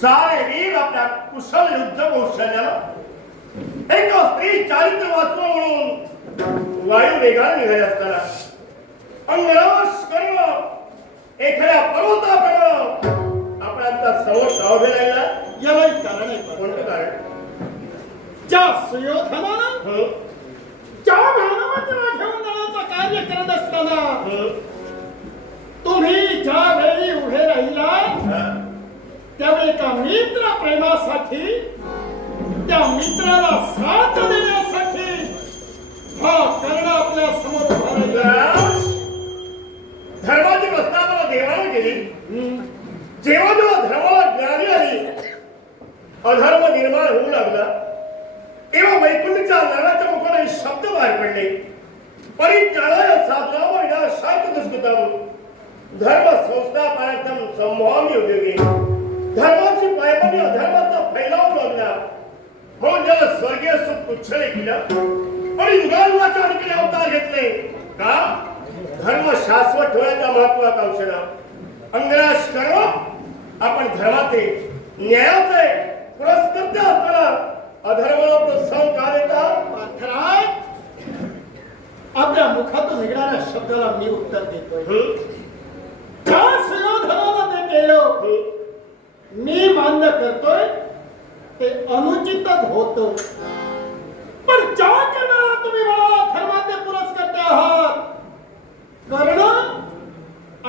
सारे आपल्या कुशल युद्ध कौशल्याला एक स्त्री चारित्र्य वाचव म्हणून वायू वेगाने निघाले असताना एखाद्या पर्वताप्रमाणे समोर लागला यालाही कारण आहे. कोणतं कारण ज्या सुयोधनानं हं? ज्या कार्य करत असताना हं? तुम्ही ज्या वेळी उभे? त्यावेळी एका मित्र प्रेमासाठी त्या मित्राला साथ देण्यासाठी हा कर्ण आपल्यासमोर धर्माची प्रस्तावना देवाने केली जेव्हा जेव्हा धर्माला ज्ञानी आली अधर्म निर्माण होऊ लागला. तेव्हा वैकुंठच्या नराच्या मुखाने शब्द बाहेर पडले. परिज्ञानाय साधनाम विनाशाय दुष्कृतम धर्म संस्थापनार्थम संभाव्य उपयोगी धर्माची पायपणी अधर्माचा फैलाव लागला म्हणून ज्याला स्वर्गीय सुख उच्छले केलं आणि युगायुगाचे आणखी अवतार घेतले. का? धर्म शाश्वत ठेवण्याच्या महत्वाकांक्षेला अंगराश करणं आपण धर्माचे न्यायाचे पुरस्कर्ते असताना अधर्माला प्रोत्साहन का पाथराय आपल्या मुखातून निघणाऱ्या शब्दाला मी उत्तर देतोय? ज्या सुयोधनानं ते केलं? मी मान्य करतोय ते अनुचितच होत. पण ज्या करणारा तुम्ही मला धर्माचे पुरस्कर्ते आहात कर्ण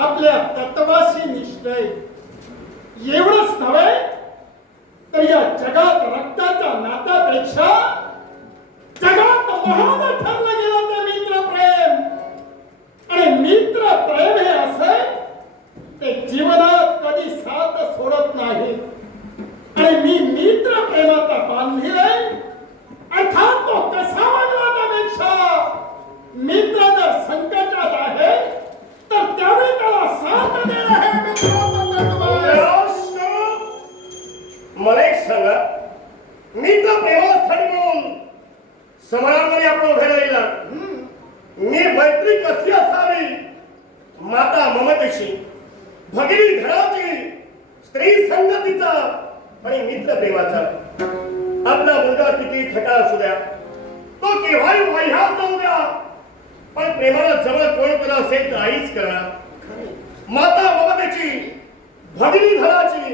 आपल्या तत्वाशी निष्ठय. एवढंच नव्हे तर या जगात रक्ताच्या नात्यापेक्षा जगात महान समाजामध्ये आपण उभे राहिला. मी मैत्री कशी असावी? माता ममतेची भगिनी घराची स्त्री संगतीचा आणि मित्र प्रेमाचा आपला मुलगा किती खटा असू द्या तो केव्हाही वह्या जाऊ द्या पण प्रेमाला जवळ कोण करत असेल तर आईच करणार माता ममतेची भगिनी धनाची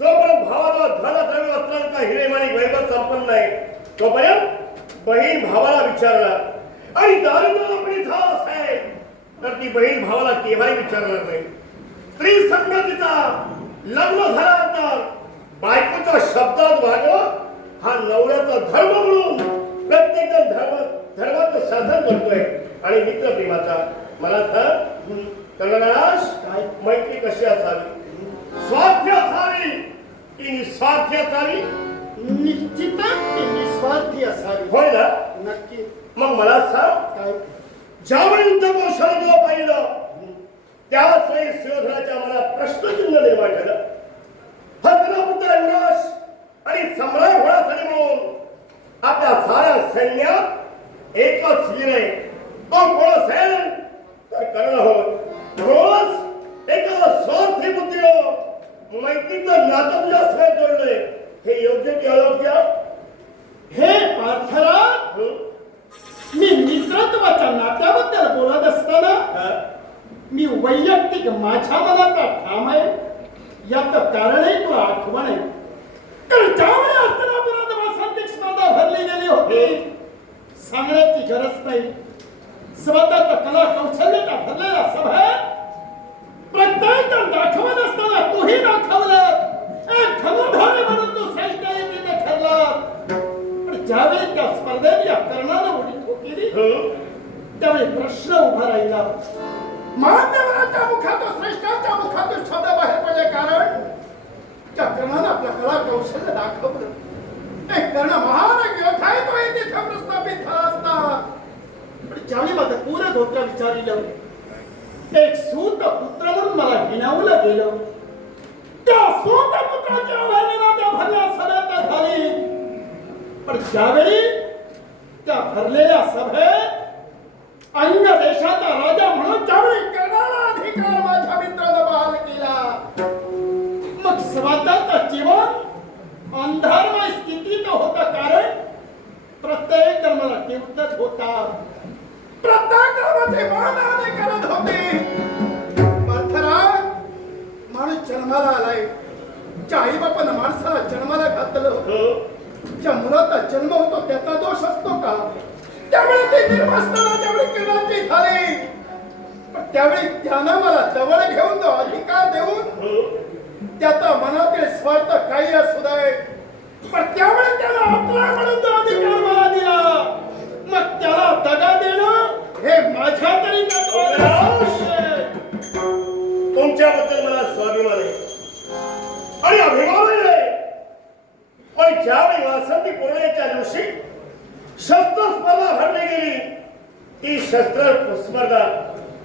जोपर्यंत भावाला धन द्रव्य असणार का हिरेमानी वैभव संपन्न आहे तोपर्यंत बहीण भावाला विचारणार आणि दारिद्र्य आपली झास आहे तर ती बहीण भावाला केव्हाही विचारणार नाही. स्त्री संगतीचा लग्न झाल्यानंतर बायकोच्या शब्दात वागणं हा नवऱ्याचा धर्म म्हणून प्रत्येक धर्म धर्माचं साधन करतोय आणि मित्र प्रेमाचा मला कर्णराज काय? मैत्री कशी असावी? स्वार्थी असावी की निस्वार्थी असावी? निश्चितच. असावी. होय ना? नक्की. मग मला सांग काय? ज्यावेळी युद्ध कौशल्य जेव्हा पाहिलं त्याच वेळी सुयोधनाच्या मनात प्रश्नचिन्ह निर्माण झालं. हस्तनापुत्र युवराज आणि सम्राट होण्यासाठी म्हणून आपल्या साऱ्या सैन्यात एकच वीर आहे तो कोण असेल तर कर्ण होत रोज एका स्वार्थी बुद्धीनं मैत्रीचं नातं तुझ्या सगळ्यात जोडलंय. हे योग्य की अयोग्य? पार्थरा हं? मी मित्रत्वाच्या नात्याबद्दल बोलत असताना? मी वैयक्तिक माझ्या मनाचा ठाम आहे याचं कारणही तुला आठवण आहे कारण ज्यावेळी हस्तनापुरात वासंतिक स्पर्धा भरली गेली होती सांगण्याची गरज नाही स्वतःचं कला कौशल्याच्या भरलेल्या सभेत प्रत्येक दाखवत असताना तूही दाखवलं एक धनुर्धारी ज्यावेळी त्या स्पर्धेत या कर्णानं उडी ठोकेली हं? त्यावेळी प्रश्न उभा राहिला. मान्यवराच्या मुखातून श्रेष्ठांच्या मुखातून शब्द बाहेर पडले कारण त्या कर्णानं आपलं कला कौशल्य दाखवलं. एक कर्ण महान योद्धा आहे तो तिथे प्रस्थापित झाला असता. पण ज्यावेळी माझं पूर्ण धोत्र विचारलं एक सूत पुत्र म्हणून मला हिणावलं गेलं. त्या सूत पुत्राच्या अवहेलना त्या भरल्या सभेत झाली पण ज्यावेळी भरलेल्या सभेत अन्य देशाचा राजा म्हणून त्यावेळी करणारा अधिकार माझ्या मित्राला बहाल केला. मग स्वतःच जीवन अंधारमय स्थितीत होतं कारण प्रत्येक धर्माला टिवटत होता. प्रत्येक धर्माचे मानाने करत होते. पार्थराज माणूस जन्माला आलाय. ज्या आई बापानं माणसाला जन्माला घातलं ज्या मुलाचा जन्म होतो त्याचा दोष असतो का? त्यामुळे ते निर्मासताना त्यावेळी कदाचित झाले पण त्यावेळी त्यानं मला जवळ घेऊन तो अधिकार देऊन त्याचा मनातील स्वार्थ काही असू दे. पण त्यावेळी त्याला आपला म्हणून तो अधिकार मला दिला. मग त्याला दगा देणं हे माझ्या तरी तुमच्याबद्दल मला स्वाभिमान आहे. आणि अभिमान आहे. पण ज्यावेळी वासंती पूर्णेच्या दिवशी ती शस्त्र स्पर्धा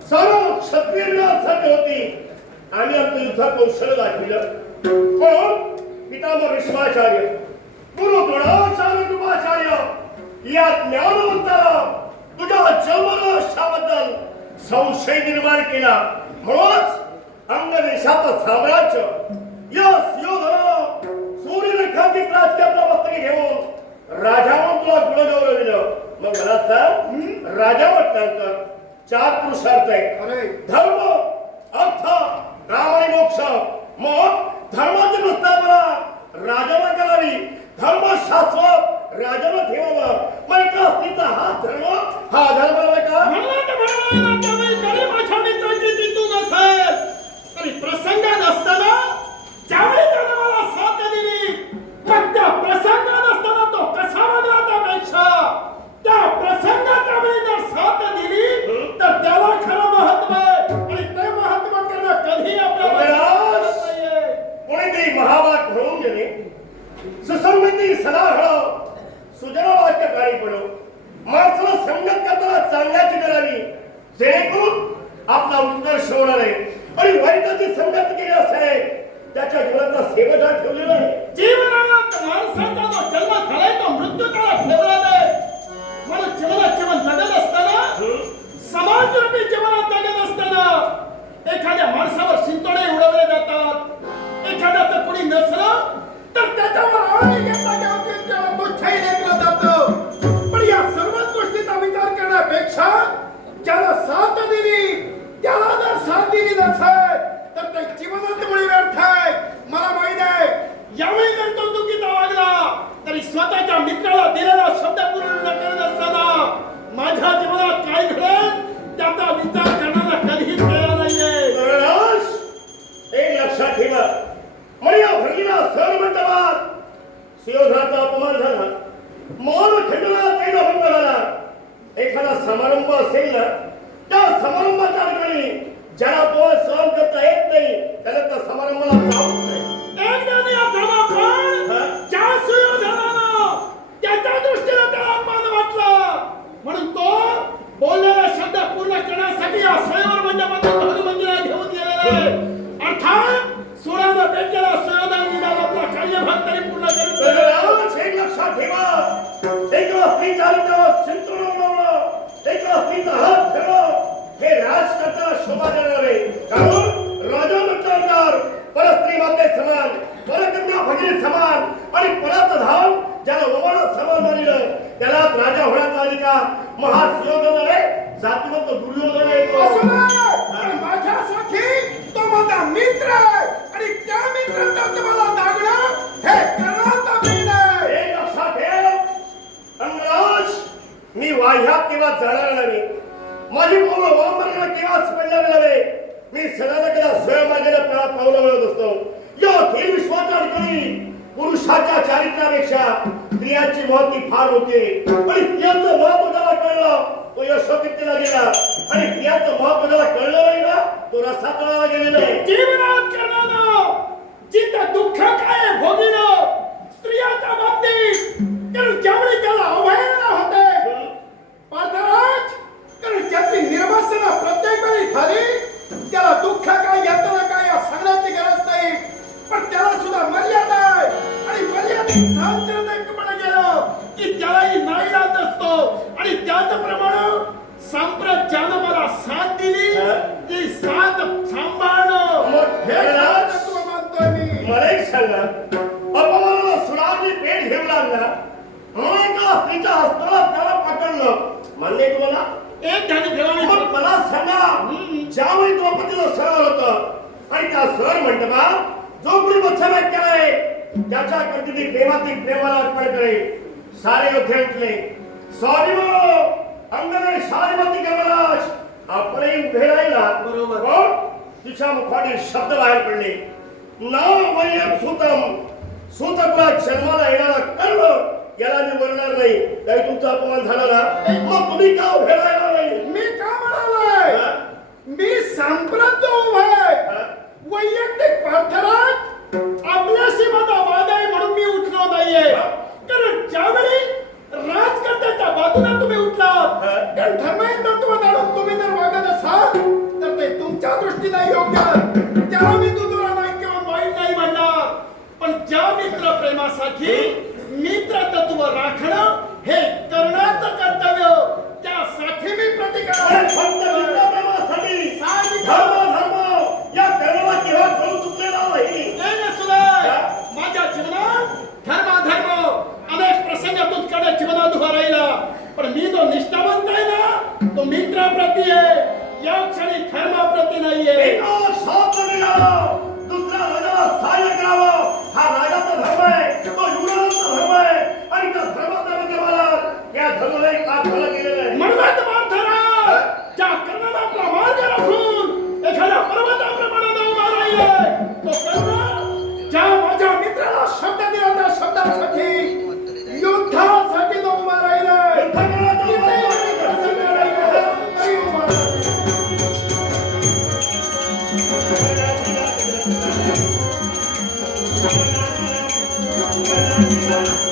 सर्व क्षत्रिय होती. आम्ही आमचं युद्ध कौशल्य दाखविलं पण पितामह विश्वाचार्य गुरु द्रोणाचार्य कृपाचार्य या ज्ञानवंताला तुझ्या जन्मरहस्याबद्दल संशय निर्माण केला. म्हणूनच अंगदेशाचं साम्राज्य मग मला सांग राजा म्हटल्यानंतर चार पुरुषार्थ आहे अरे धर्म अर्थ काम आणि मोक्ष. मग धर्माची प्रस्तावना राजाला करावी धर्म शाश्वत राजाला ठेवावं. मग एका स्त्रीचा हा धर्म हा आधार बनवाय का? उत्कर्ष होणार आहे. आणि वाईटाची संगत केली असेल त्याच्या जीवनाचा सेवटा ठेवलेला आहे. जीवनात माणसाचा जो जन्म झालाय तो मृत्यू त्याला ठेवला नाही म्हणून जीवनात जीवन जगत असताना समाजरूपी जीवनात जगत असताना एखाद्या माणसावर शिंतोडे उडवले जातात. एखाद्याचं कुणी नसलं तर त्याच्यावर आळी घेता त्याला तुच्छही लेखलं जातं. पण या सर्वच गोष्टीचा विचार करण्यापेक्षा ज्याला साथ दिली त्याला जर साथ दिली नसेल तर ते जीवनात मुळे व्यर्थ आहे मला माहीत आहे यावेळी जर तो चुकीचा वागला तरी स्वतःच्या मित्राला दिलेला शब्द पूर्ण न करत असताना माझ्या जीवनात काय घडेल त्याचा विचार करणारा कधीच तयार नाहीये महाराज, एक लक्षात ठेवा मग या भरलेला सण मंडपात सिंहधाचा अपमान झाला मान खंडला कैदा भंग झाला एखादा समारंभ असेल ना त्या समारंभाच्या ठिकाणी ज्याला पोळ सहन करता येत नाही त्याला त्या समारंभाला जाऊ नाही. एकदा या धर्मापण हा? ज्या सुयोधनानं त्याच्या दृष्टीने त्याला अपमान वाटला. म्हणून तो बोललेला शब्द पूर्ण करण्यासाठी या स्वयंवर मंडपातून धनुमंदिरात घेऊन गेलेला आहे. अर्थात सुरानं भेटलेला सुयोधन निदान आपला कार्यभाग तरी पूर्ण करीत एक लक्षात ठेवा. एका स्त्रीच्या हातावर चिंतन उडवणं एका स्त्रीचा हात धरणं हे राजकारणाला शोभा देणार आहे कारण राजा म्हटल्यानंतर परस्त्री माते समान परकन्या भगिनी समान आणि पराचं धाम ज्याला ओवाळा समान मानिलं त्यालाच राजा होण्याचा अधिकार महासिंहोदन आहे जातीवंत दुर्योधन आहे. पण माझ्यासाठी तो माझा मित्र आहे. आणि त्या मित्राचा तुम्हाला दागणं हे करण्याचा मी नाही हे लक्षात ठेव. अंगराज मी वाह्यात तेव्हा जाणार नव्हे. माझी पावलं वाममार्गाला केव्हा पडणार नव्हे मी सणाला केला स्वयंमार्गाला पावलं मिळत असतो. या खेळ विश्वाच्या ठिकाणी. पुरुषाच्या चारित्र्यापेक्षा स्त्रियांची महत्ती फार होते. आणि स्त्रियांचं महत्त्व ज्याला कळलं. तो यशोकीर्तीला गेला. आणि स्त्रियांचं महत्त्व ज्याला कळलं नाही ना? तो रस्ता तळाला गेलेला आहे. जीवनात करणार जिथं दुःख काय भोगिनं स्त्रियांच्या बाबतीत त्यावेळी त्याला अवहेलना स्त्रीच्या हस्ताला त्याला पकडलं मान्य तुम्हाला? एक ध्यानी ठेवा मग मला सांगा ज्यावेळी द्रौपदीचं सर होतं आणि त्या सर मंडपात जो कोणी मच्छामेट केलाय त्याच्या कधी प्रेमाती प्रेमाला अर्पण करे सारे योद्धे उठले सॉरी अंगणे शारीमती गमराज आपणही उभे राहिला. बरोबर. तिच्या मुखातील शब्द बाहेर पडले. ना वयम सुतम. सुतकुला जन्माला येणारा कर्ण याला मी वरणार नाही. काही तुमचा अपमान झाला ना मग तुम्ही का राहिला नाही? मी का म्हणालोय? मी सांप्रत उभा? वैयक्तिक पार्थरात आपल्याशी माझा वाद आहे म्हणून मी उठलो नाहीये. कारण ज्यावेळी राजकारण्याच्या बाजूने तुम्ही उठलात कारण धर्महीन तत्व जाणून तुम्ही जर वागत असाल तर ते तुमच्या दृष्टीने योग्य. त्याला मी दुजोरा नाही किंवा वाईट नाही म्हणणार पण ज्या मित्र प्रेमासाठी त्या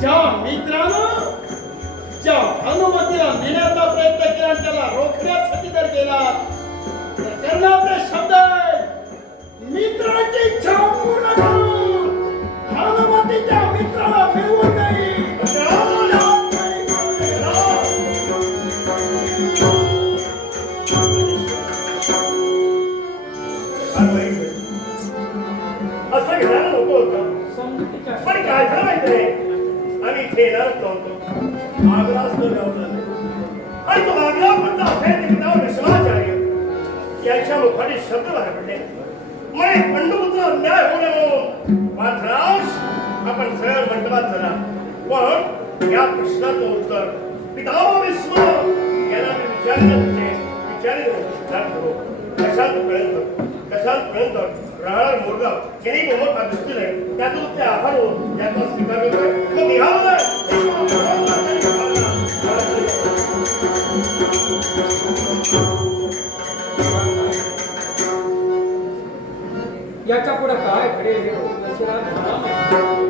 ज्या मित्रानं ज्या अनुमतीला नेण्याचा प्रयत्न केला त्याला रोखण्यासाठी जर गेला तर कर्णाचे शब्द आहेत, मित्राची इच्छा पूर्ण करून अनुमतीच्या मित्राला फिरवून नाही. असं घ्यायला नको होतं. पण काय झालं माहितीये आम्ही इथे येणारच नव्हतो आग्राच तो गावला. आणि तो आग्रा पण असे निघतावर विश्वाचार्य यांच्या मुखाने शब्द बाहेर पडले. म्हणे पंडुपुत्र अन्याय होणे म्हणून पार्थराज आपण सरळ मंडपात झाला पण या प्रश्नाचं उत्तर पितामह विश्व याला मी विचारलं म्हणजे विचारित कशात विचारले कशापर्यंत कशापर्यंत राहणार मोरगाव यांनी मोहम्मद दृष्टीने त्यातून ते आभार होऊन त्याचा स्वीकार मग याच्यापुढे काय घडेल हे